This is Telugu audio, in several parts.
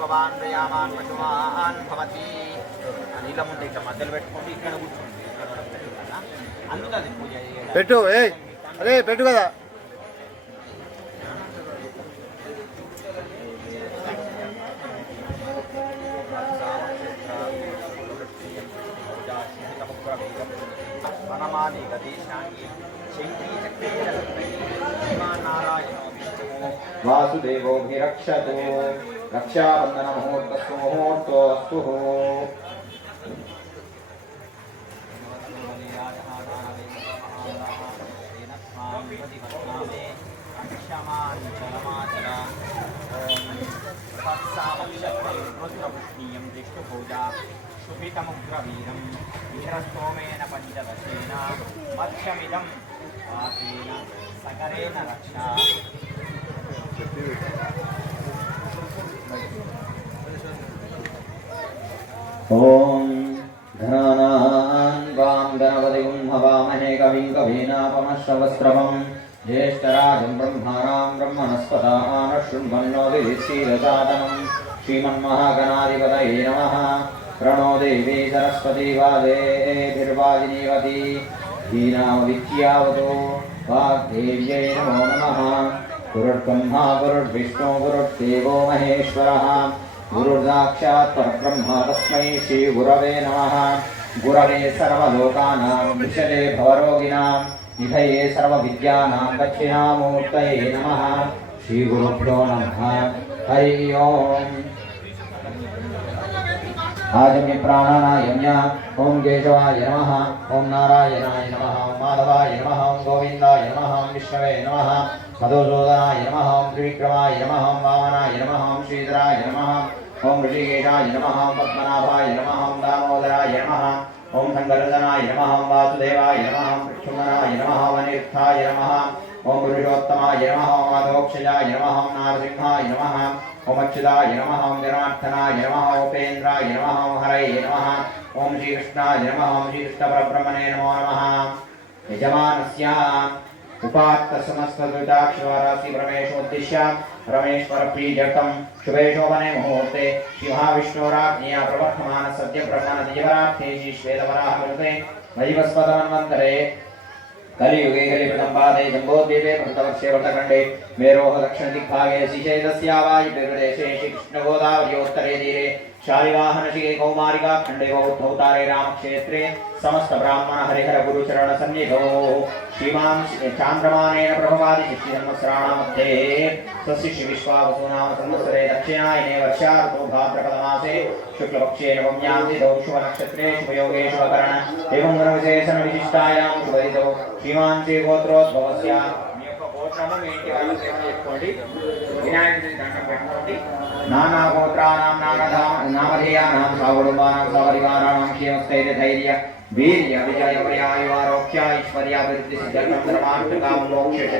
పుష్పవాన్ ప్రయామాన్ పశువాన్ భవతి నీళ్ళ ముందు ఇట్లా మధ్యలో పెట్టుకోండి ఇక్కడ కూర్చోండి అందుకు అది పూజ పెట్టు అరే పెట్టు కదా వనమాలి గదేశాన్ని శంకీ నారాయణో విష్ణు వాసుదేవోభిరక్షతు రక్షాబంధన ముహూర్తస్సు ముహూర్తోస్తు ృష్ణీయం జిష్ణుభూజా శుభితముగ్రవీరం వీరస్తోమేన పంచదశేన మధ్యమిదం వాసేన సకరేణ రక్ష ఓం ఘనానాన్ వాం గణపతిం హవామహే కవిం కవీనాపమశ్రవస్రవం జ్యేష్ఠరాజం బ్రహ్మాణాం బ్రహ్మణస్పదాన శృణ్వన్నోదిశీరసాదనం శ్రీమన్మహాగణాధిపతయే నమః ప్రణో దేవీ సరస్వతీ వాదేభిర్వాజినీవతి ధీనామవిచ్యావతో వాగ్దేవ్యై నమో నమః గురుర్బ్రహ్మా గురుర్విష్ణు గురుర్దేవో మహేశ్వరः గురుర్సాక్షాత్ పరబ్రహ్మ తస్మై శ్రీ గురవే నమః గురవే సర్వలోకానాం విషదే భవరోగిణాం నిధయే సర్వవిద్యానాం దక్షిణామూర్తయే నమః శ్రీ గురుభ్యో నమః హరి ఓం आजम्य प्राणानायम्य ओम केशवाय नमः ओम नारायणाय नमः ओम माधवाय नमः ओम गोविंदाय नमः ओम विष्णवे नमः मधुसूदनाय नमः ओम त्रिविक्रमाय नमः ओम वामनाय नमः ओम श्रीधराय नमः ओम ऋषिकेशाय नमः ओम पद्मनाभाय नमः ओम दामोदराय नमः ओम संगरदनाय नमः ओम वासुदेवाय नमः ओम प्रक्षुम्नाय नमः ओम अनिरुद्धाय नमः ओम पुरुषोत्तमाय नमः ओम अधोक्षजाय नमः ओम नारसिंहाय नमः ओम अच्युताय नमः ओम जनार्दनाय नमः उपेन्द्राय नमः ओम हरये नमः ओम श्रीकृष्णाय नमः ओम श्रीकृष्णपरब्रह्मणे नमो नमः यजमानस्य उपात्त समस्तद्विताक्षरासि रमेशोद्दिश्य रमेश्वरप्रीत्यर्थं शुभे शोभने मुहूर्ते श्रीमहाविष्णोराज्ञया प्रवर्तमान सद्य ब्रह्मणदिवरात्रे श्वेतवराहकृते वैवस्वतमन्वन्तरे कलियुगे कलिप्रदम्बादे जम्बोद्वीपे भरतवर्षे व्रतखण्डे मेरोः दक्षिणदिग्भागे श्रीशैलस्यावायुर्देशे श्रीकृष्णगोदावर्योत्तरे तीरे शालिवाहनशिखे कौमारिका खण्डे बौद्धौतारे रामक्षेत्रे समस्त ब्राह्मण हरिहर गुरुचरण सन्निधौ श्रीमान् चान्द्रमानेन प्रभवादि संवत्सराणां मध्ये स्वस्य श्री विश्वावसुनाम संवत्सरे दक्षिणायने वर्षार्धो भाद्रपदमासे शुक्लपक्षे नवम्यां तिथौ शुभनक्षत्रे शुभयोगे शुभकरण एवं गुणविशेषण विशिष्टायां शुभदितौ श्रीमान् श्री गोत्रोद्भवस्य गोत्रमं ఏంటి వాళ్ళ సేవ చేసుకోండి వినాయకుడి దండం పెట్టుకోండి నానా గోత్రానాం నామధేయానాం సకుటుంబానాం సపరివారాణాం క్షేమస్థైర్యధైర్య వీర్య విజయ ప్రయాయువారోగ్య ఐశ్వర్యాభివృద్ధి సిద్ధిర్మంత్రమార్థకాం మోక్షం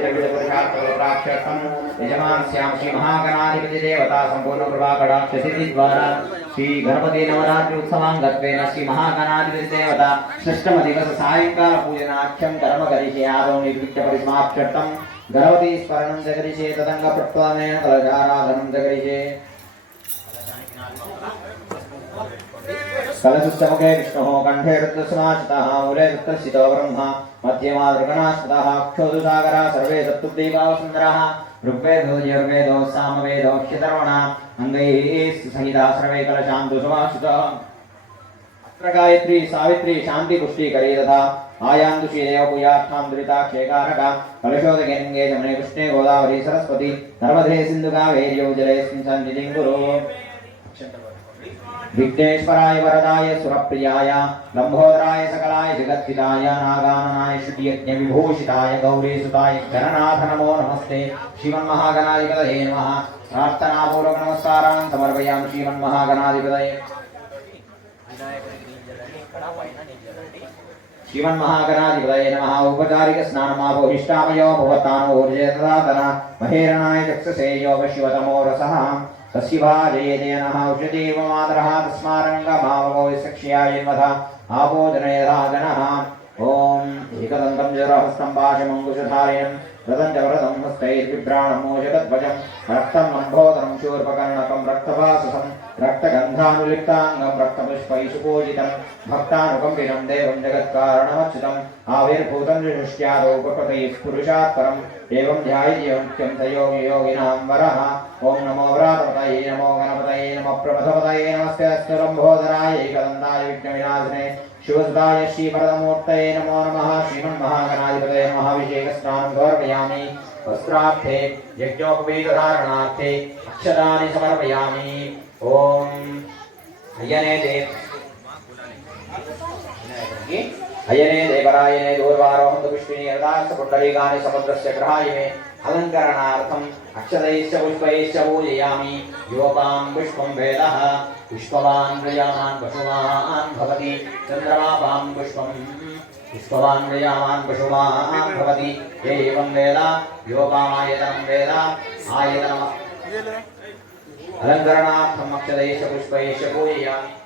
యజమానస్యాం శ్రీ మహాగణాధిపతి దేవతా సంపూర్ణ కృపాకటాక్ష సిద్ధి ద్వారా శ్రీ గణపతి నవరాత్రి ఉత్సవాంగత్వేన శ్రీ మహాగణాధిపతి దేవత షష్టమ దివస సాయంకాల పూజనాఖ్యం కర్మ కరిషే ఆదౌ నిర్విత్య పరిసమాప్త్యర్థం గణపతి స్మరణం జగరిషే తదంగ ప్రత్వానేన కలశారాధనం జగరిషే कलशुष्टमुखे विष्णुः कंठे रुद्रसमाश्रितः मूले रुद्रस्थितो ब्रह्मा मध्ये मातृगणाश्रितः क्षोधुसागरः सर्वे सप्तद्वीपावसुन्दरः ऋग्वेदो यजुर्वेदो सामवेदो ह्यतर्वणः अङ्गैः सहिता सर्वे कलशान्तु समाश्रितः अत्र गायत्री सावित्री शान्ति पुष्टिकरी तथा आयान्दुषी देवपूजार्थां दुरिताक्षेकारका कलशोदकेऽङ्गे जमुने कृष्णे गोदावरी सरस्वती नर्मदे सिन्धु कावेर्यौ जलेऽस्मिन् सन्निधिं कुरु विघ्नेश्वराय वरदाय सुरप्रियाय लंबोदराय सकलाय जगद्धिताय नागाननाय श्रुतियज्ञ विभूषिताय गौरीसुताय गणनाथ नमो नमस्ते श्रीमन्महागणाधिपतये नमः प्रार्थनापूर्वक नमस्कारान् समर्पयामि श्रीमन्महागणाधिपतये श्रीमन्महागणाधिपतये नमः औपचारिक स्नानमापोहिष्टामयो भवतानो ऊर्जेतदातन महेरणाय चक्षुषे योग शिवतमो रसः तस्यभाजयेनः औषधीव मातरः तस्मारङ्गमावगो सक्ष्यायन्वथ आपोजनयधा गणः ओम एकदन्तं जरहस्तं पाशमङ्कुशधारिणं रतं च वरदं हस्तैर्बिभ्राणं मोचकध्वजं रक्तं लम्बोदरं शूर्पकर्णकं रक्तवाससं रक्तगन्धानुलिप्ताङ्गं रक्तपुष्पैः सुपूजितं भक्तानुकम्पितं देवं जगत्कारणमच्युतम् आविर्भूतं सृष्ट्यादौपकृतैः पुरुषात् परम् एवं ध्यायेयं स योगिनां वरः ओं नमो व्रातपतये नमो गणपतये नमः प्रमथपतये नमस्ते अस्तु लम्बोदराय एकदन्ताय विघ्नविनाशिने शिवसुताय श्रीवरदमूर्तये नमो नमः श्रीमन्महागणाधिपतये नमः अभिषेकस्नानं समर्पयामि वस्त्रार्थे यज्ञोपवीतधारणार्थे अक्षतानि समर्पयामि ओम अयने देवरायने दूर्वारोहन्तु पुष्पिणी हृदाश्च पुण्डरीकानि समुद्रस्य ग्रहायिमे अलङ्करणार्थम् अक्षतैश्च पुष्पैश्च पूजयामि योपां पुष्पं वेदः पुष्पवान् प्रजावान् पशुमान् भवति चन्द्रमापां पुष्पं पुष्पवान् प्रजावान् पशुमान् भवति एवं वेद योपामायतनं वेद आयतनम् अलङ्करणार्थम् अक्षतैश्च पुष्पैश्च पूजयामि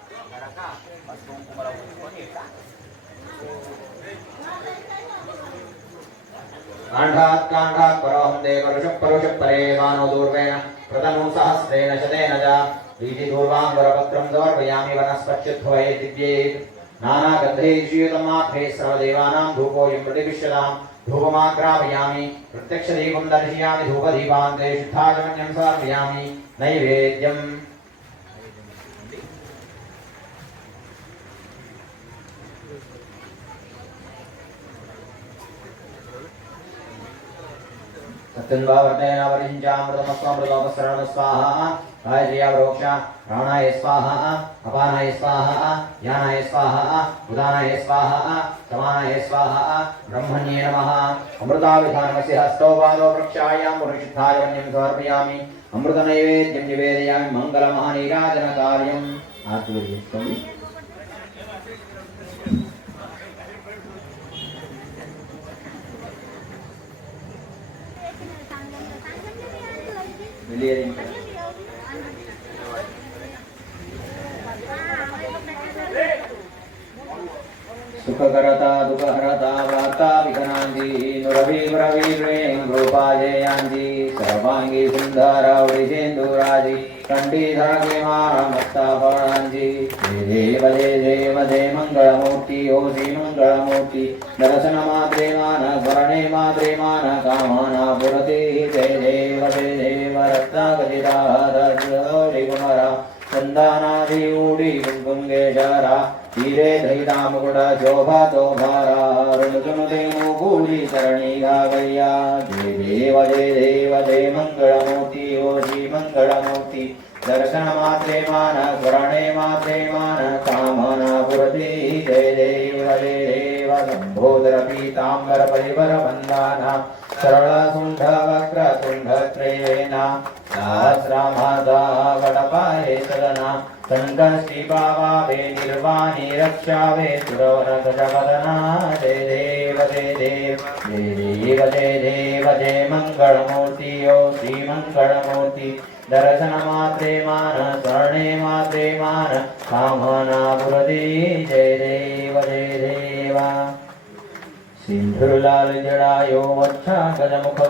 काण्डात् परोहं देवरुषपरे मानो दूर्वेण प्रतनु सहस्रेण शतेन च रीति दूर्वाङ्गरपत्रं समर्पयामि वनस्पत्युद्भवे दिव्येत् नानागन्धैर्युतमात्रे सर्वदेवानां धूपोऽयं प्रतिविश्यतां धूपमाग्रापयामि प्रत्यक्षदीपं दर्शयामि धूपदीपान्ते शुद्धाचमन्यं समर्पयामि नैवेद्यम् सत्यन्वावर्तेन वरिञ्चामृतमस्वामृतोपसरणं स्वाहा गायत्र्यावरोक्षा प्राणाय स्वाहा अपानाय स्वाहा ज्ञानाय स्वाहा उदानाय स्वाहा समानाय स्वाहा ब्रह्मण्ये नमः अमृताविधानस्य हस्तोपादो वृक्षायां पुरुषिद्धायवन्यं समर्पयामि अमृतनैवेद्यं निवेदयामि मङ्गलमहानीराजनकार्यम् आत्मविश्वम् सुखकरता दुःखहरता वार्ता विघ्नान्ति नुरवीप्रेम रूपाजयांति सर्वांगी सुन्दरौडिसेन्दुराजि कण्ठीधरके मानमस्ताभवन्ति जय देव जय मङ्गलमूर्ति ओ श्रीमङ्गलमूर्ति दर्शनमात्रे मान वर्णे मात्रे मान कामना पुरते जय देव रत्नागतिदाहरकुमरा चंदनादि ऊडी कुंकुंगेशरा हीरे धैता मुकुट शोभा तोभारा ऋणुते मुकूली करणी गावैया जय देव जय मंगलमूर्ति ओ श्री मंगलमूर्ति दर्शन मात्रे मान स्मरणे मात्रे मान कामना पुरते जय देव संभोदर पीतांबर परिवर वंदना सरल सुंड वक्र तुंड त्रेवेना सहस्रमादा वडपाये सदना संकष्टि पावावे निर्वाणी रक्षावे सुरवरगजवदना जय देव जय मंगलमूर्ति ओ श्री मंगलमूर्ति दर्शन मात्रे मान स्वर्णे मात्रे मान कामना पुरते जय देव सिंधुलाल जड़ायो अच्छा गजमुख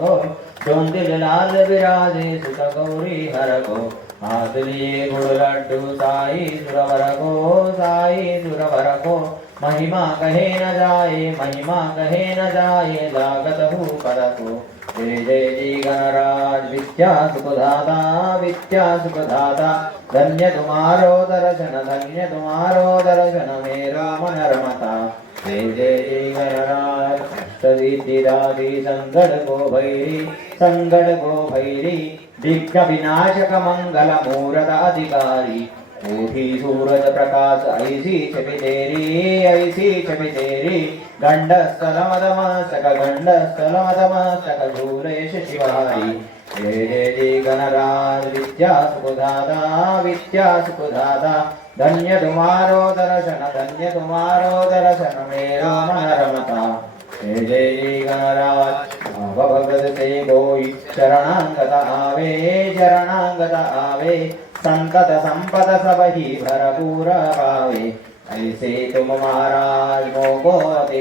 गो चोंदिल लाल विराजे सुत गौरी हर गो हाथ लिए गुड़ लड्डू साई सुरवर को महिमा कहे न जाए लागत हूँ पर को जय जी गणराज विद्या सुखदाता धन्य तुम्हारो दर्शन मेरा मन रमता जय जय गणराज अष्टसिद्धिदाति संगड़ को भैरी दिग्ग विनाशक मंगल मूरत अधिकारी कोठी सूरज प्रकाश ऐसी छवि तेरी गंडस्थल मदमस्तक धूलेश शिवारी जय जय गणराज विद्या सुखदाता धन्य तुम्हारो दर्शन मेरा मन रमता जय जय गणराज भगत से कोई शरणांगत आवे संतत संपद सब ही भरपूर पावे ऐसे तुम महाराज मोगोति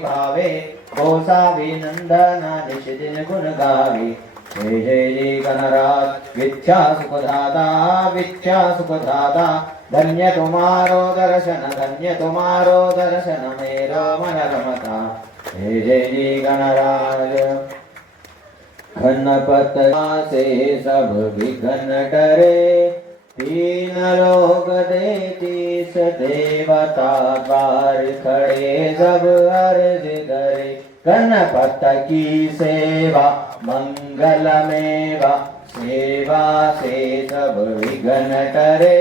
भावे गोसाभिनंदन निश दिन गुण गावे। जय जय जय गणराज विद्या सुख दाता धन्य तुम्हारो दर्शन मेरो मन रमता। जय जय जय गणराज घनपत से सब विघ्न डरे तीन लोग देतीस देवता द्वार खड़े सब अर्ज करे। गणपत की सेवा मंगलमेवा सेवा से सब विघ्न टरे।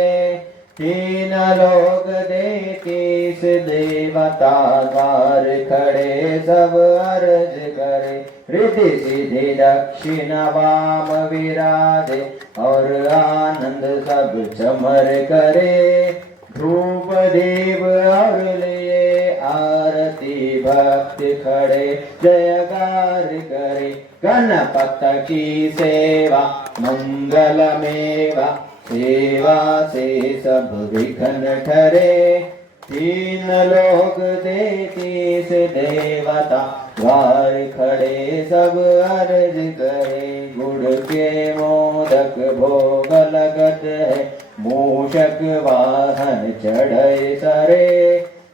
तीन लोग देतीस देवता द्वार खड़े सब अर्ज करे। रिद्धि सिद्धि दक्षिण वाम विराजे और आनंद सब चमर करे। धूप दीप और लिए आरती भक्ति खड़े जयकार करे। गणपत की सेवा मंगलमेवा सेवा से सब विघ्न ठरे। तीन लोग देतीस देवता द्वार खड़े सब अर्ज करे। गुड़ के मोदक भोग लगत है मूषक वाहन चढ़े सरे।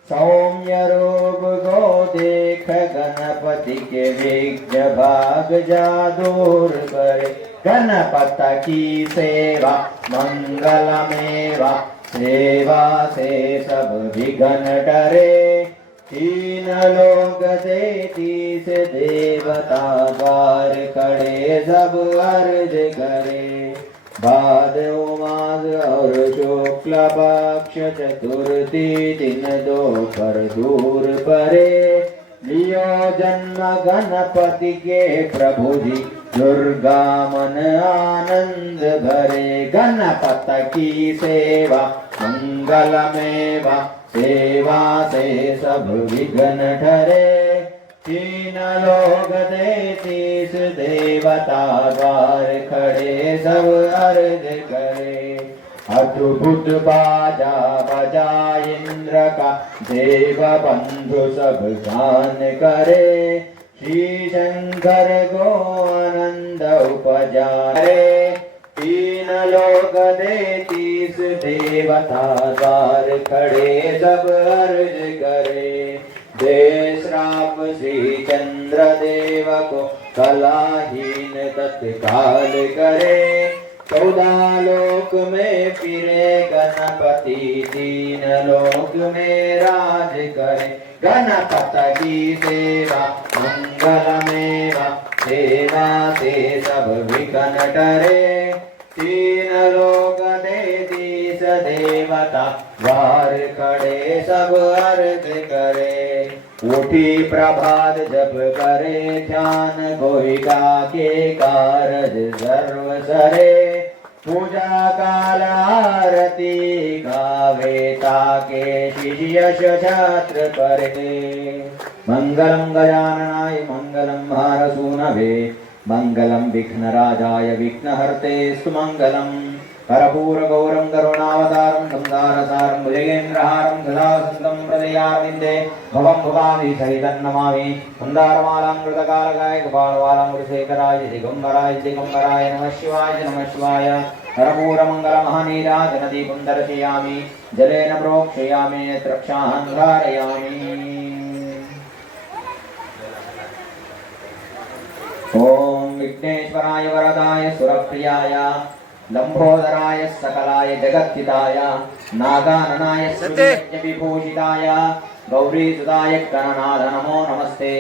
सौम्य रूप को देख गणपति के विघ्न भाग जा दूर करे। गणपत की सेवा मंगलमेवा सेवा से सब विघ्न डरे। तीन लोग देतीस देवता द्वार खड़े सब अर्ज करे। भादव मास और शुक्ल पक्ष चतुर्थी दिन दोपहर दूर परे। लियो जन्म गणपति के प्रभु जी दुर्गा मन आनंद भरे। गणपत की सेवा मंगलमेवा सेवा से सब विघ्न ठरे। तीन लोग देतीस देवता द्वार खड़े सब अर्ज करे। अद्भुत बाजा बजा इंद्र का देव बंधु सब गान करे। श्री शंकर को आनंद उपजारे। तीन लोग देतीस देवता द्वार खड़े सब अर्ज करे। दे श्राप श्री चंद्र देव को कलाहीन तत्काल करे। 14 लोक में फिरे गणपति तीन लोक में राज करे। गणपत की सेवा मंगलमेवा सेवा से सब विघ्न टरे। तीन लोक देतीस देवता द्वार खड़े सब अर्ज करे। उठी प्रभात जप करे ध्यान गोहिका के कारज सर्व सरे। पूजा काल आरती गावे ताके शिष्य छात्र करे। मंगलम गजाननाय मंगलम भारसूनवे मंगलम विघ्नराजाय विघ्नहर्ते सुमंगलम। कर्पूर गौरम करुणावतारम संसारसारम भुजगेन्द्रहारम सदा संतं हृदयारविन्दे भवं भवानी सहितं नमामि। मन्दारमालां कृतकालकाय कपालवालां गुरुशेखराय दिगम्बराय नमः शिवाय। कर्पूरमङ्गलमहानीराजनदीपं दर्शयामि जलेन प्रोक्षयामि नेत्रक्षान् धारयामि। ओम विघ्नेश्वराय वरदाय सुरप्रियाय लंबोदराय सकलाय जगद्धिताय नागाननाय विभूषिताय गौरीसुताय गणनाथ नमो नमस्ते।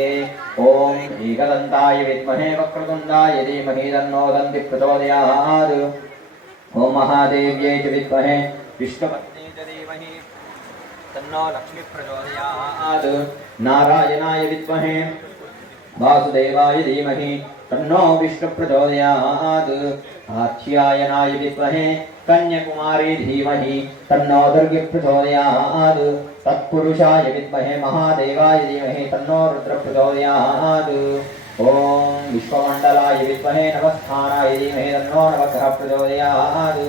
ओम एकदन्ताय विद्महे वक्रतुण्डाय धीमहि तन्नो दन्ति प्रचोदयात्। ओम महादेव्यै च विद्महे विष्णुपत्न्यै च धीमहि तन्नो लक्ष्मी प्रचोदयात्। नारायणाय विद्महे वासुदेवाय धीमहि तन्नो विष्णु प्रचोदयात्। आख्यायनाय विद्महे कन्याकुमारी धीमहि तन्नो दुर्गे प्रचोदयात्। तत्पुरुषाय विद्महे महादेवाय धीमहि तन्नो रुद्र प्रचोदयात्। ఓం విశ్వమండలాయ విద్మహే నమస్థానాయ ధీమహి తన్నో నమః ప్రచోదయాత్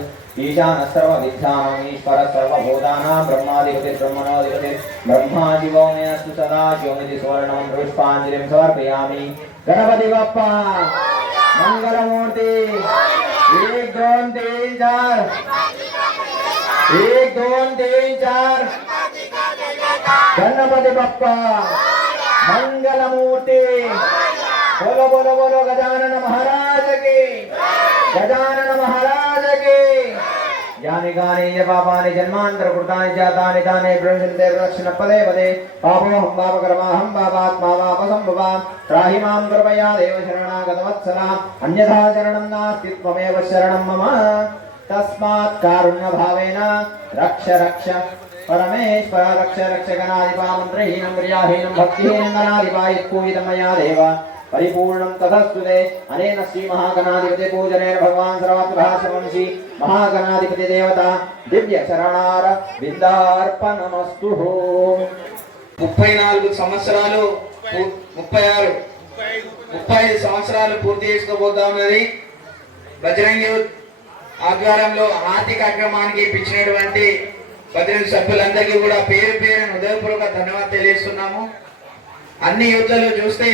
ఈశాన సర్వ విద్యానాం ఈశ్వర సర్వభూతానాం బ్రహ్మాధిపతి బ్రహ్మణోధిపతి బ్రహ్మా జీవో మేనస్తు సదా శివమితి సువర్ణం పుష్పాంజలిం సమర్పయామి గణపతి బప్పా మంగళమూర్తి एक दोन तीन चार एक दोन तीन चार गणपति बप्पा मंगलमूर्ति बोलो बोलो बोलो गजानन महाराज की गजानन महाराज की यानि गानि य पापानि जन्मांतर कृतानि जातानि तानि प्रविशन्ते प्रदक्षिण पदे पदे पापोऽहं पापकर्माहं पापात्मा पापसम्भवा त्राहि मां कृपया देव शरणागतवत्सला अन्यथा शरणं नास्ति त्वमेव शरणं मम तस्मात् कारुण्यभावेन रक्ष रक्ष परमेश्वर रक्ष रक्ष गणाधिपा मन्त्रहीनं क्रियाहीनं भक्तिहीनं गणाधिपा यत्पूजितं मया देव परिपूर्णं तथस्तुते अनेन श्री महागणाधिपति पूजनेन भगवान् सर्वात्मभाषवंशी महागणाधिपति देवता दिव्य शरणार विंदार्पणमस्तु 34 సంవత్సరాలు 35 సంవత్సరాలు పూర్తి చేసుకోబోతా ఉన్నది. బజరంగ్ యూత్ ఆధ్వర్యంలో ఆర్థిక కార్యక్రమానికి పిలిచినటువంటి బజరంగ్ సభ్యులందరికీ కూడా పేరు పేరున హృదయపూర్వక ధన్యవాదాలు తెలియజేస్తున్నాము. అన్ని యూత్లలో చూస్తే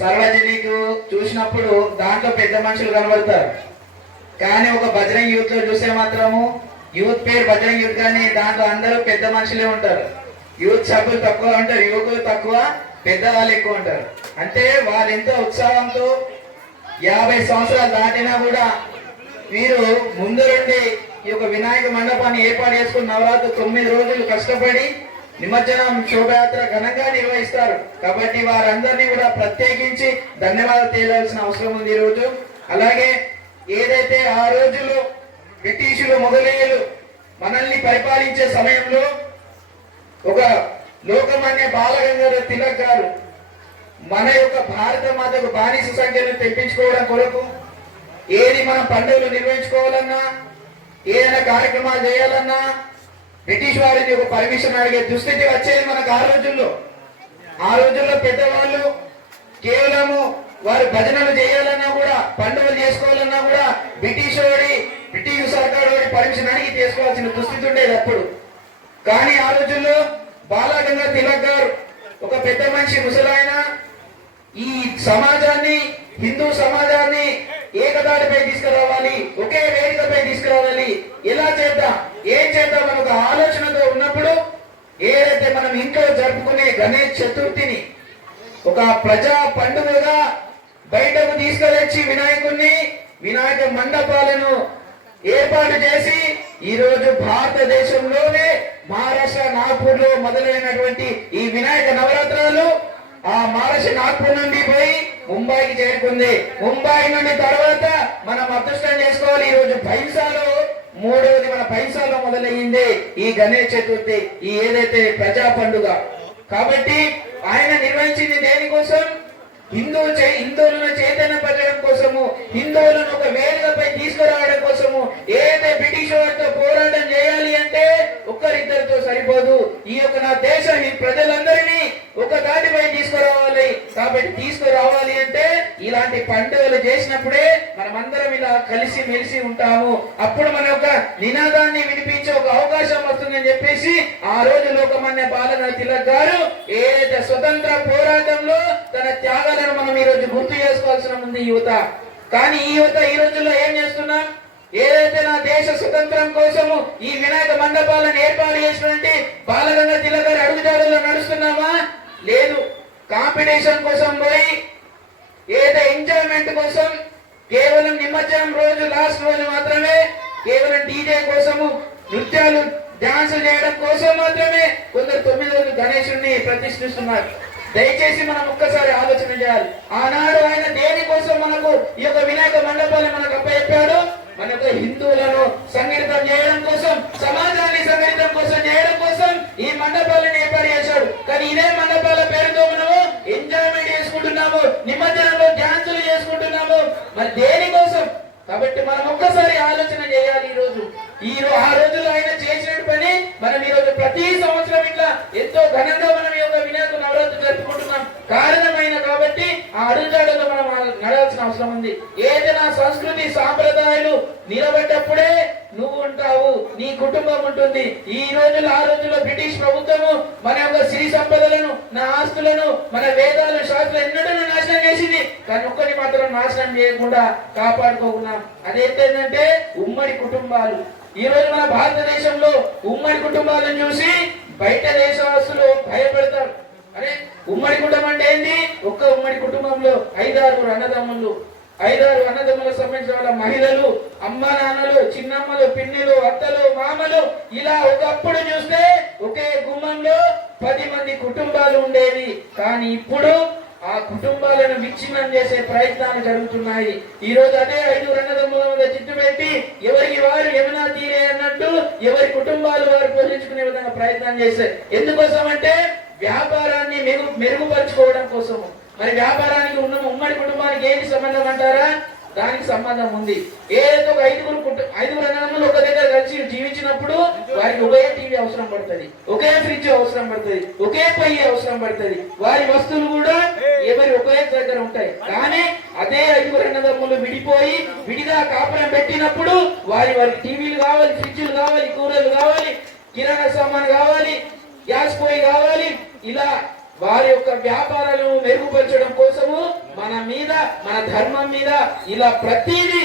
సార్వజనికు చూసినప్పుడు దాంట్లో పెద్ద మనుషులు కనబడతారు, కానీ ఒక బజరంగ్ యూత్ లో చూస్తే మాత్రము యూత్ పేరు బజరంగ్ యూత్ కానీ దాంట్లో అందరూ పెద్ద మనుషులే ఉంటారు. యూత్ సభ్యులు తక్కువ ఉంటారు, యువకులు తక్కువ, పెద్దవాళ్ళు ఎక్కువ ఉంటారు. అంటే వాళ్ళు ఎంతో ఉత్సాహంతో 50 సంవత్సరాలు దాటినా కూడా వీరు ముందు నుండి ఈ యొక్క వినాయక మండపాన్ని ఏర్పాటు చేసుకుని నవరాత్రి 9 రోజులు కష్టపడి నిమజ్జనం శోభయాత్ర ఘనంగా నిర్వహిస్తారు. కాబట్టి వారందరినీ కూడా ప్రత్యేకించి ధన్యవాదాలు తెలియాల్సిన అవసరం ఉంది ఈ రోజు. అలాగే ఏదైతే ఆ రోజుల్లో బ్రిటిషులు మొఘలీయులు మనల్ని పరిపాలించే సమయంలో ఒక లోకమాన్య బాలగంగాధర తిలక్ గారు మన యొక్క భారత మాతకు బానిస సంఖ్యను తెప్పించుకోవడం కొరకు ఏది మనం పండుగలు నిర్వహించుకోవాలన్నా ఏదైనా కార్యక్రమాలు చేయాలన్నా బ్రిటిష్ వారిని ఒక పర్మిషన్ అడిగే దుస్థితి వచ్చేది మనకు ఆ రోజుల్లో పెద్దవాళ్ళు కేవలము వారు భజనలు చేయాలన్నా కూడా పండుగలు చేసుకోవాలన్నా కూడా బ్రిటిష్ సర్కారు పర్మిషన్ అడిగి చేసుకోవాల్సిన దుస్థితి ఉండేది అప్పుడు. కానీ ఆ రోజుల్లో బాలగంగాధర తిలక్ గారు ఒక పెద్ద మనిషి ముసలాయన ఈ సమాజాన్ని, హిందూ సమాజాన్ని ఏకదాటిపై తీసుకురావాలి, ఒకే వేదికపై తీసుకురావాలి, ఎలా చేద్దాం, ఏం చేద్దాం అని ఒక ఆలోచనతో ఉన్నప్పుడు ఏదైతే మనం ఇంట్లో జరుపుకునే గణేష్ చతుర్థిని ఒక ప్రజా పండుగగా బయటకు తీసుకువచ్చి వినాయక మండపాలను ఏర్పాటు చేసి ఈ రోజు భారతదేశంలోనే మహారాష్ట్ర నాగ్పూర్ లో మొదలైనటువంటి ఈ వినాయక నవరాత్రాలు ఆ మహారాష్ట్ర నాగ్పూర్ నుండి పోయి ముంబైకి చేరుకుంది. ముంబై నుండి తర్వాత మనం అదృష్టం చేసుకోవాలి, ఈ రోజు భైంసాలో మూడవది మన భైంసాలో మొదలయ్యింది ఈ గణేష్ చతుర్థి, ఈ ఏదైతే ప్రజా పండుగ. కాబట్టి ఆయన నిర్వహించింది దేనికోసం? హిందువులను చైతన్యపరచడం కోసము, హిందువులను ఒక వేదికపై తీసుకురావడం కోసము. ఏదైతే బ్రిటిష్ వారితో పోరాటం చేయాలి అంటే ఒక్కరిద్దరితో సరిపోదు, ఈ యొక్క నా దేశ ప్రజలందరినీ ఒక దాటిపై తీసుకురావాలి. కాబట్టి తీసుకురావాలి అంటే ఇలాంటి పండుగలు చేసినప్పుడే మనమందరం ఇలా కలిసి మెలిసి ఉంటాము. అప్పుడు మన యొక్క నినాదాన్ని వినిపించే ఒక అవకాశం వస్తుందని చెప్పేసి ఆ రోజు లోకమాన్య బాలగంగాధర తిలక్ గారు ఏదైతే స్వతంత్ర పోరాటంలో తన త్యాగాలను మనం ఈ రోజు గుర్తు చేసుకోవాల్సిన ఉంది యువత. కానీ ఈ యువత ఈ రోజుల్లో ఏం చేస్తున్నాం? ఏదైతే నా దేశ స్వతంత్రం కోసము ఈ వినాయక మండపాలను ఏర్పాటు చేసినటువంటి బాలగంగాధర తిలక్ గారి అడుగుజాడల్లో నడుస్తున్నామా? లేదు. కాంపిటీషన్ కోసం పోయి ఏదైతే ఎంజాయ్మెంట్ కోసం కేవలం నిమజ్జనం రోజు లాస్ట్ రోజు మాత్రమే కేవలం డీజే కోసము నృత్యాలు డాన్సులు చేయడం కోసం మాత్రమే కొందరు 9 రోజులు గణేశుడిని ప్రతిష్ఠిస్తున్నారు. దయచేసి మనం ఒక్కసారి ఆలోచన చేయాలి. ఆనాడు ఆయన దేనికోసం మనకు ఈ యొక్క వినాయక మండపాన్ని మనకు అప్పచెప్పాడు? మన యొక్క హిందువులను సంఘటితం చేయడం కోసం, సమాజాన్ని సంఘటితం కోసం చేయడం కోసం ఈ మండపాలను ఏర్పాటు చేశాడు. కానీ ఇదే మండపాల పేరుతో మనము ఎంజాయ్మెంట్ చేసుకుంటున్నాము, నిమజ్జనంలో డాన్సులు చేసుకుంటున్నాము. మరి దేనికోసం? కాబట్టి మనం ఒక్కసారి ఆలోచన చేయాలి. ఆ రోజుల్లో ఆయన చేసిన పని మనం ఈ రోజు ప్రతి సంవత్సరం ఇట్లా ఎంతో ఘనంగా మనం ఈ యొక్క వినాయక నవరాత్రి జరుపుకుంటున్నాం. కారణమైన కాబట్టి ఆ ఉంది. ఏది నా సంస్కృతి సాంప్రదాయాలు నిలబడ్డప్పుడే నువ్వు ఉంటావు, నీ కుటుంబం ఉంటుంది. ఈ రోజుల్లో ఆ రోజుల్లో బ్రిటిష్ ప్రభుత్వము మన యొక్క సిరి సంపదలను, నా ఆస్తులను, మన వేదాలు శాస్త్రాలు ఎన్నడూ నాశనం చేసింది. కానీ ఒక్కటి మాత్రం నాశనం చేయకుండా కాపాడుకోకున్నాం. అదేంటంటే ఉమ్మడి కుటుంబాలు. ఈ రోజు మన భారతదేశంలో ఉమ్మడి కుటుంబాలను చూసి బయట దేశవాసులు భయపడతారు. అరే ఉమ్మడి కుటుంబం అంటే ఏంది? ఒక్క ఉమ్మడి కుటుంబంలో 5-6 అన్నదమ్ములు, 5-6 అన్నదమ్ములకు సంబంధించిన వాళ్ళ మహిళలు, అమ్మ నాన్నలు, చిన్నమ్మలు, పిన్నిలు, అత్తలు, మామలు, ఇలా ఒకప్పుడు చూస్తే ఒకే గుమ్మంలో 10 మంది కుటుంబాలు ఉండేవి. కానీ ఇప్పుడు ఆ కుటుంబాలను విచ్ఛిన్నం చేసే ప్రయత్నాలు జరుగుతున్నాయి. ఈ రోజు అదే 5 అన్నదమ్ముల మీద చిత్తు పెట్టి ఎవరికి వారు యమునా తీరే అన్నట్టు ఎవరి కుటుంబాలు వారు పోషించుకునే విధంగా ప్రయత్నం చేశారు. ఎందుకోసం అంటే వ్యాపారాన్ని మెరుగుపరుచుకోవడం కోసము. మరి వ్యాపారానికి ఉన్న ఉమ్మడి కుటుంబానికి ఏంటి సంబంధం అంటారా? దానికి సంబంధం ఉంది. ఏదో ఒక 5 అన్నదమ్ములు ఒక దగ్గర కలిసి జీవించినప్పుడు వారికి ఒకే టీవీ అవసరం పడుతుంది, ఒకే ఫ్రిడ్జ్ అవసరం పడుతుంది, ఒకే పొయ్యి అవసరం పడుతుంది. వారి వస్తువులు కూడా ఎవరి ఒకే దగ్గర ఉంటాయి. కానీ అదే 5 అన్నదమ్ములు విడిపోయి విడిగా కాపురం పెట్టినప్పుడు వారికి టీవీలు కావాలి, ఫ్రిడ్జ్లు కావాలి, కూరలు కావాలి, కిరాణా సామాన్ కావాలి, గ్యాస్ పొయ్యి కావాలి. ఇలా వారి యొక్క వ్యాపారాలను మెరుగుపరచడం కోసము మన మీద, మన ధర్మం మీద ఇలా ప్రతిదీ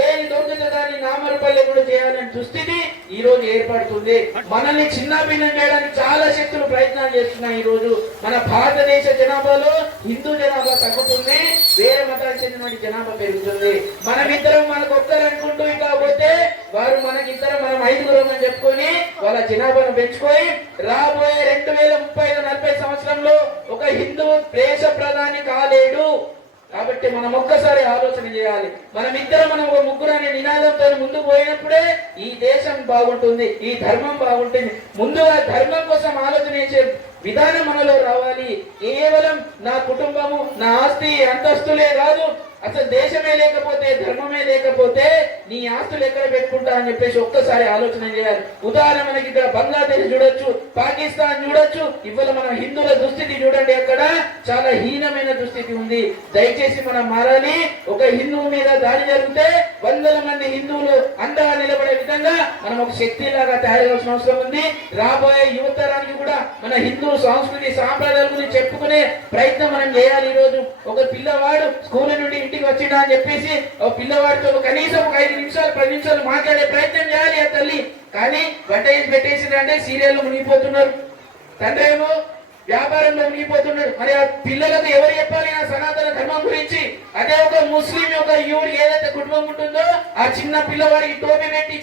ఏది దొరికితే దాన్ని నామరూపాలు కూడా చేయాలని దుస్థితి ఈ రోజు ఏర్పడుతుంది. మనల్ని చిన్నభిన్నం చేయడానికి చాలా శక్తులు ప్రయత్నాలు చేస్తున్నాయి. ఈ రోజు మన భారతదేశ జనాభాలో హిందూ జనాభా తగ్గుతుంది, వేరే మతాలకు చెందిన జనాభా పెరుగుతుంది. మనమిద్దరం మనకు ఒక్కరు అనుకుంటూ కాకపోతే వారు మనకిద్దరం, మనం 5 అని చెప్పుకొని వాళ్ళ జనాభాను పెంచుకొని రాబోయే 2035-40 సంవత్సరంలో ఒక హిందూ దేశ ప్రధాని కాలేడు. కాబట్టి మనం ఒక్కసారి ఆలోచన చేయాలి. మనం ఒక ముగ్గురు అనే నినాదంతో ముందుకు పోయినప్పుడే ఈ దేశం బాగుంటుంది, ఈ ధర్మం బాగుంటుంది. ముందుగా ధర్మం కోసం ఆలోచన చేసే విధానం మనలో రావాలి. కేవలం నా కుటుంబము, నా ఆస్తి అంతస్తులే కాదు, అసలు దేశమే లేకపోతే, ధర్మమే లేకపోతే నీ ఆస్తులు ఎక్కడ పెట్టుకుంటా అని చెప్పేసి ఒక్కసారి ఆలోచన చేయాలి. ఉదాహరణ మనకి ఇక్కడ బంగ్లాదేశ్ చూడొచ్చు, పాకిస్తాన్ చూడొచ్చు. ఇవాళ మన హిందువుల దుస్థితి చూడండి, అక్కడ చాలా హీనమైన దుస్థితి ఉంది. దయచేసి మనం మారాలి. ఒక హిందువు మీద దాడి జరిగితే 100 మంది హిందువులు అండగా నిలబడే విధంగా మనం ఒక శక్తిలాగా తయారవలసిన అవసరం ఉంది. రాబోయే యువతరానికి కూడా మన హిందూ సంస్కృతి సాంప్రదాయాల గురించి చెప్పుకునే ప్రయత్నం మనం చేయాలి. ఈ రోజు ఒక పిల్లవాడు స్కూల్ నుండి ఇంటికి వచ్చిండా అని చెప్పేసి ఒక పిల్లవాడితో కనీసం ఒక 5 నిమిషాలు 10 నిమిషాలు మాట్లాడే ప్రయత్నం చేయాలి ఆ తల్లి. కానీ వంట చేసి పెట్టేసిందంటే సీరియల్ మునిగిపోతున్నారు, తండ్రి ఏమో వ్యాపారంలో మునిగిపోతున్నాడు. మరి ఆ పిల్లలకు ఎవరు చెప్పాలి ఆ సనాతన ధర్మం గురించి? అదే ఒక ముస్లిం ఒక యువడి ఏదైతే కుటుంబం ఉంటుందో ఆ చిన్న పిల్లవాడికి టోపీ పెట్టి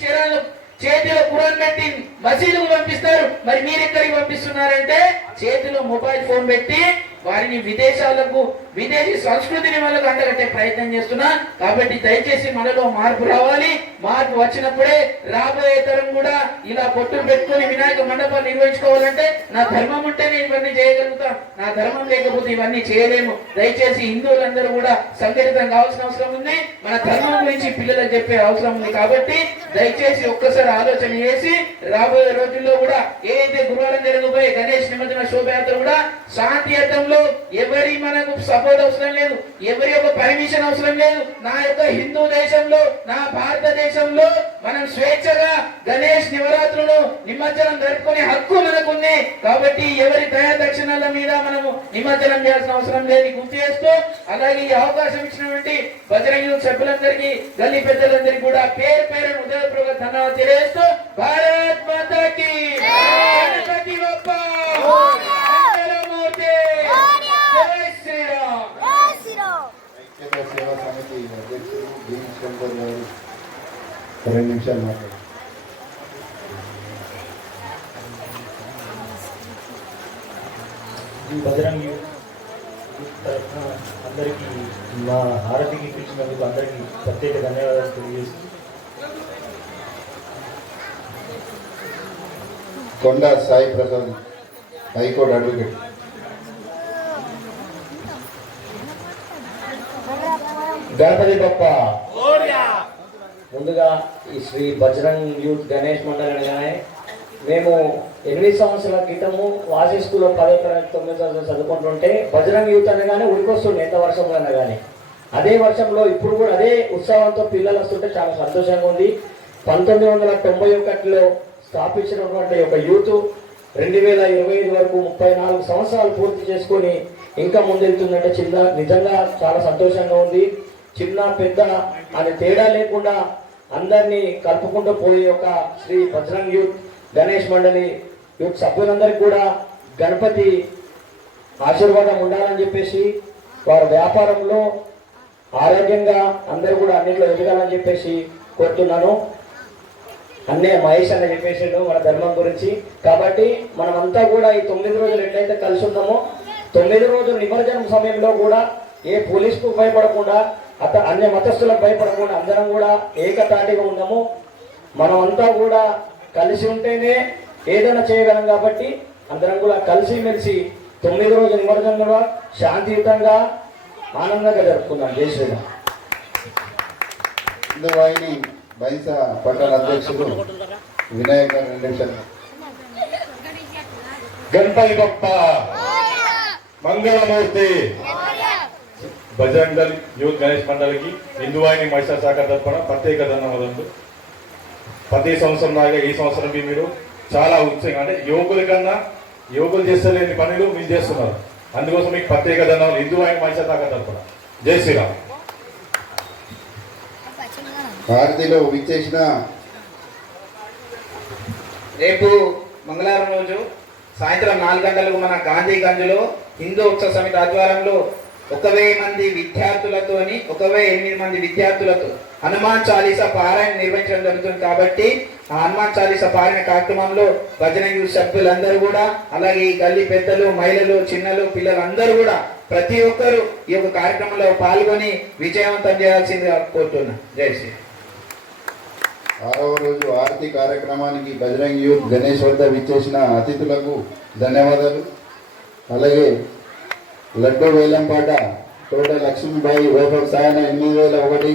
చేతిలో ఖురాన్ పెట్టి మసీదుకు పంపిస్తారు. మరి మీరు ఎక్కడికి పంపిస్తున్నారంటే చేతిలో మొబైల్ ఫోన్ పెట్టి వారిని విదేశీ సంస్కృతిని మనకు అంటగట్టే ప్రయత్నం చేస్తున్నా. కాబట్టి దయచేసి మనలో మార్పు రావాలి. మార్పు వచ్చినప్పుడే రాబోయే తరం కూడా ఇలా పొట్టులు పెట్టుకుని వినాయక మండపాలు నిర్వహించుకోవాలంటే నా ధర్మం ఉంటేనే ఇవన్నీ చేయగలుగుతాం, నా ధర్మం లేకపోతే ఇవన్నీ చేయలేము. దయచేసి హిందువులందరూ కూడా సంఘటితం కావాల్సిన అవసరం ఉంది. మన ధర్మం గురించి పిల్లలకు చెప్పే అవసరం ఉంది. కాబట్టి దయచేసి ఒక్కసారి ఆలోచన చేసి రాబోయే రోజుల్లో కూడా ఏదైతే గురువారం జరగబోయే గణేష్ నిమజ్జన శోభయాత్ర కూడా శాంతియుతంలో ఎవరి మనకు సపోర్ట్ అవసరం లేదు, ఎవరి యొక్క పర్మిషన్ అవసరం లేదు. నా యొక్క హిందూ దేశంలో, నా భారతదేశంలో మనం స్వేచ్ఛగా గణేష్ నవరాత్రులు నిమజ్జనం జరుపుకునే హక్కు మనకుంది. కాబట్టి ఎవరి దయా దక్షిణాల మీద మనము నిమజ్జనం చేయాల్సిన అవసరం లేదు గుర్తు చేస్తూ, అలాగే ఈ అవకాశం ఇచ్చినటువంటి బజరంగ యూత్ సభ్యులందరికీ, గల్లీ పెద్దలందరికీ కూడా పేరు పేరును హృదయపూర్వక ధన్యవాదాలు తెలియజేస్తూ భారత్ మాతాకి గణపతి బప్పా సేవా సమితి అధ్యక్షుడు గిరీష్ చందర్ గారు 2 నిమిషాలు మాట్లాడారు. బజరంగ్ తరఫున అందరికీ మా హారతికి ఇప్పించినందుకు అందరికీ ప్రత్యేక ధన్యవాదాలు తెలియజేస్తూ, కొండా సాయి ప్రసాద్ హైకోర్టు అడ్వకేట్. గణపతి బప్ప. ముందుగా ఈ శ్రీ బజరంగ్ యూత్ గణేష్ మండలి అనగానే మేము 8 సంవత్సరాల క్రితము వాసి స్కూల్లో 10వ తరగతి 9వ తరగతి చదువుకుంటుంటే బజరంగ్ యూత్ అనగానే ఉడికొస్తుండే ఎంత వర్షంలో అనగానే. అదే వర్షంలో ఇప్పుడు కూడా అదే ఉత్సాహంతో పిల్లలు వస్తుంటే చాలా సంతోషంగా ఉంది. 1991లో స్థాపించినటువంటి ఒక యూత్ 2025 వరకు 34 సంవత్సరాలు పూర్తి చేసుకొని ఇంకా ముందెళ్తుందంటే నిజంగా చాలా సంతోషంగా ఉంది. చిన్న పెద్ద అనే తేడా లేకుండా అందరినీ కలుపుకుంటూ పోయే ఒక శ్రీ బజరంగ్ యూత్ గణేష్ మండలి యూత్ సభ్యులందరికీ కూడా గణపతి ఆశీర్వాదం ఉండాలని చెప్పేసి, వారి వ్యాపారంలో ఆరోగ్యంగా అందరూ కూడా అన్నింటిలో ఎదగాలని చెప్పేసి కోరుతున్నాను. అన్నే మహేష్ అన్న చెప్పేసాడు మన ధర్మం గురించి. కాబట్టి మనమంతా కూడా ఈ 9 రోజులు ఎట్లయితే కలిసి ఉన్నామో 9 రోజులు నిమజ్జనం సమయంలో కూడా ఏ పోలీసుకు భయపడకుండా అన్య మతస్థులకు భయపడకుండా అందరం కూడా ఏకతాటిగా ఉన్నాము. మనమంతా కూడా కలిసి ఉంటేనే ఏదైనా చేయగలం. కాబట్టి అందరం కూడా కలిసిమెలిసి 9 రోజుల నిమజ్జనం కూడా శాంతియుతంగా ఆనందంగా జరుపుకుందాం. జై శ్రీరామ్. హిందూవాహిని బైస పట్టణ అధ్యక్షుడు వినాయక రెడ్డి. గణపతి బప్ప మంగళమూర్తి. బజరంగ్ దళ్ యూత్ గణేష్ మండలికి హిందూవాహిని మహిళా శాఖ తరఫున ప్రత్యేక ధన్యవాదాలు. ప్రతి సంవత్సరం లాగా ఈ సంవత్సరం మీరు చాలా ఉత్సాహంగా, అంటే యువకులు చేస్తలేని పనులు మీరు చేస్తున్నారు. అందుకోసం మీకు ప్రత్యేక ధన్యవాదాలు హిందూవాహిని మహిళా శాఖ తరఫున. జై శ్రీరామ్. భారతిలో విచ్చేసిన రేపు మంగళవారం రోజు సాయంత్రం 4 గంటలకు మన గాంధీగంజ్లో హిందూ ఉత్సవ సమితి ఆధ్వర్యంలో 1000 మంది విద్యార్థులతోని 1008 మంది విద్యార్థులతో హనుమాన్ చాలీసా పారాయణ నిర్వహించడం జరుగుతుంది. కాబట్టి ఆ హనుమాన్ చాలీసా పారాయణ కార్యక్రమంలో బజరంగ్ యూత్ సభ్యులందరూ కూడా, అలాగే ఈ గల్లీ పెద్దలు, మహిళలు, చిన్నలు, పిల్లలు అందరూ కూడా ప్రతి ఒక్కరూ ఈ యొక్క కార్యక్రమంలో పాల్గొని విజయవంతం చేయాల్సిందిగా కోరుతున్నా. జై శ్రీ. 6వ రోజు ఆరతి కార్యక్రమానికి బజరంగ్ యూత్ గణేష్ వద్ద విచ్చేసిన అతిథులకు ధన్యవాదాలు. అలాగే లడ్డూ వేలంపాట తోట లక్ష్మీబాయి వైభవ్ సాయన 8001